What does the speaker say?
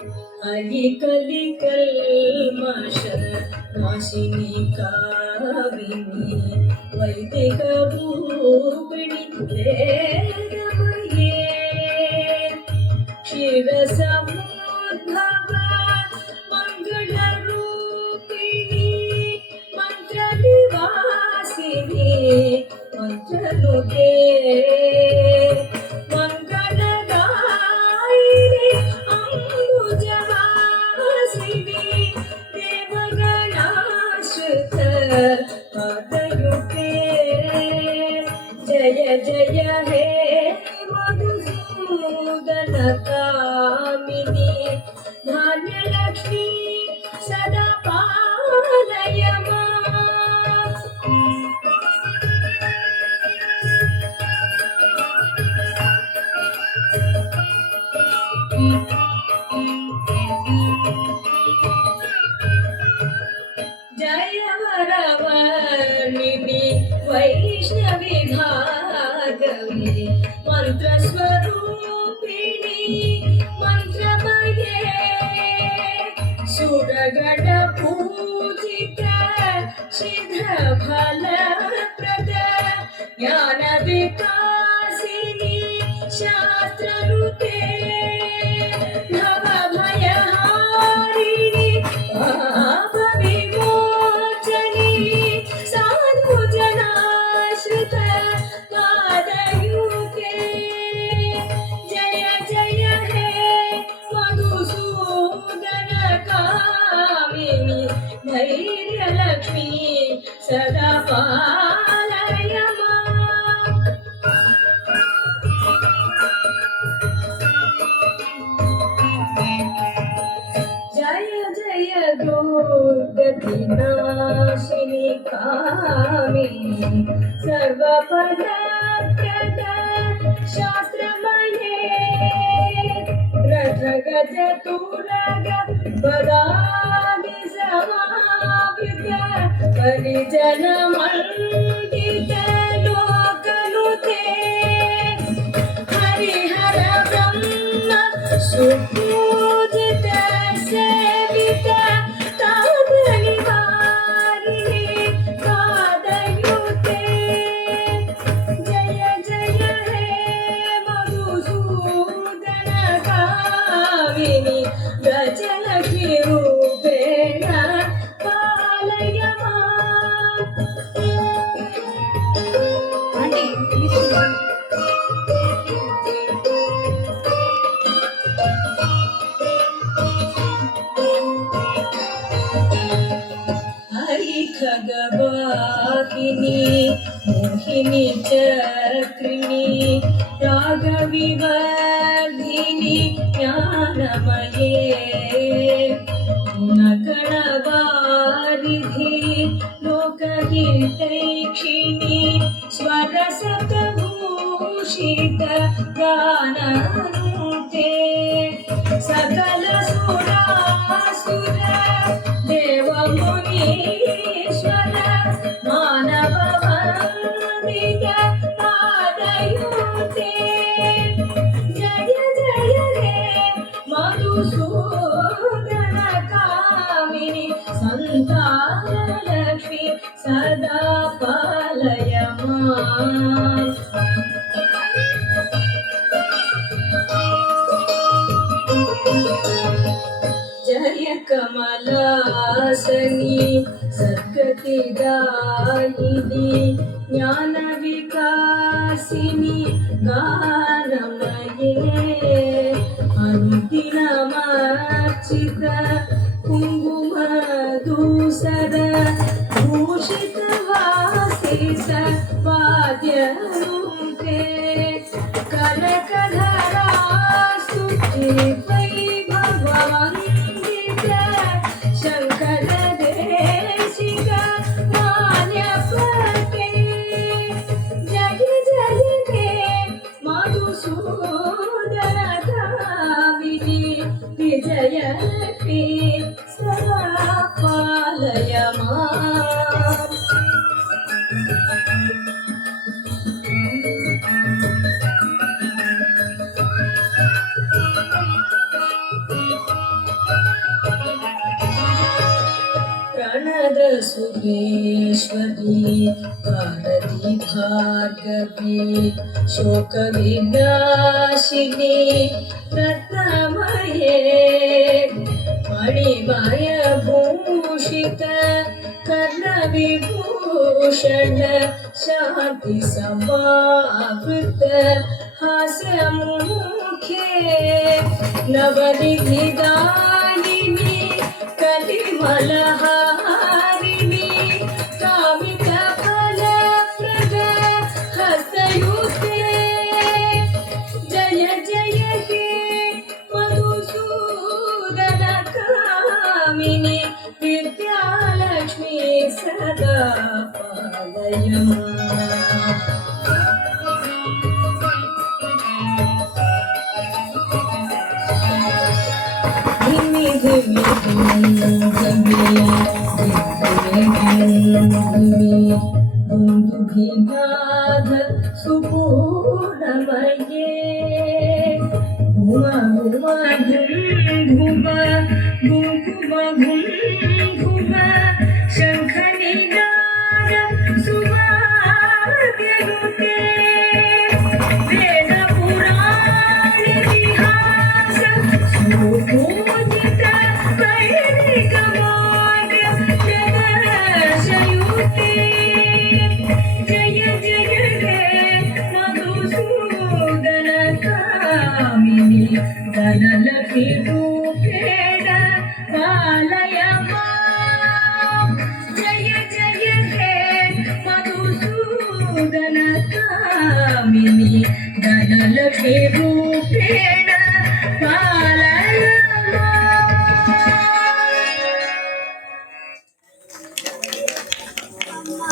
अयि कलि कल्मष नाशिनी कामिनी वैदिक रूपिणी वेदमये क्षीरसमुद्भव मंगल रूपिणी मंत्र निवासिनी मंत्रनुते मंगलदायिनी अंबुजवासिनी देवगणाश्रित पादयुते जय जय हे मधुसूदन कामिनी धान्यलक्ष्मी सदा पालय माम्। जय वरवर्णिनि वैष्णवी भागवी मंत्रस्वरूपिणी मंत्रमये सुरगण पूजित सिद्ध फलप्रद ज्ञान विकासिनी शास्त्रनुते भवभयहारिणी पापविमोचनी साधुजनाश्रित पादयुते जय जय हे मधुसूदन कामिनी धैर्यलक्ष्मी सदा पालय माम्। जय जय दुर्गतिनाशिनी कामिनी सर्वपदप्रद शास्त्रमये रथगज तुरग पदानि समावृत परिजन मण्डित लोकनुते हरिहर ब्रह्म सुपूजित सेवित तापनिवारिणी पादयुते जय जय हे मधुसूदन कामिनी गजलक्ष्मी रूपेण पालय माम्। हरि खगवाहिनी मोहिनी चक्रिणी रागविवर्धिनी ज्ञानमये गुणगणवारिधि लोकहितैक्षिणी स्वरसतभूषित गाननुते सकल सुरासुर देवमुनीश्वर मानव वन्दित पादयुते जय जय हे मधुसूदन कामिनी संतानलक्ष्मी सदा पालय माम्। जय कमलासनी सद्गतिदायिनी ज्ञान विकासिनी गानमये अनुदिनमर्चित कुङ्कुमधूसर भूषित वासित वाद्यनुते कनकधरा स्तुति वैभववन्दित शङ्कर देशिक मान्यपते जय जय हे मधुसूदन कामिनी विजयलक्ष्मी सदा पालय माम्। सुरेश्वरी भारती भार्गवी शोकविनाशिनी रत्नमये मणिमय भूषित कर्णविभूषण शान्ति समावृत हास्यमुखे नवनिधिदायिनी कलिमलहारिणी कामितफलप्रद हस्तयुते जय जय हे मधुसूदन कामिनी विद्यालक्ष्मी सदा पालय माम्। धिमि धिमि दुन्दुभिनाद सुपूर्णमये घुमा घुमा घुम घुम शङ्खनिनाद सुवाद्यनुते वेद पुराण इतिहास सुपूजित वैदिक मार्ग प्रदर्शयुते जय जय हे मधुसूदन कामिनी धनलक्ष्मी रूपेण पालय माम्। जय जय हे मधुसूदन कामिनी धनलक्ष्मी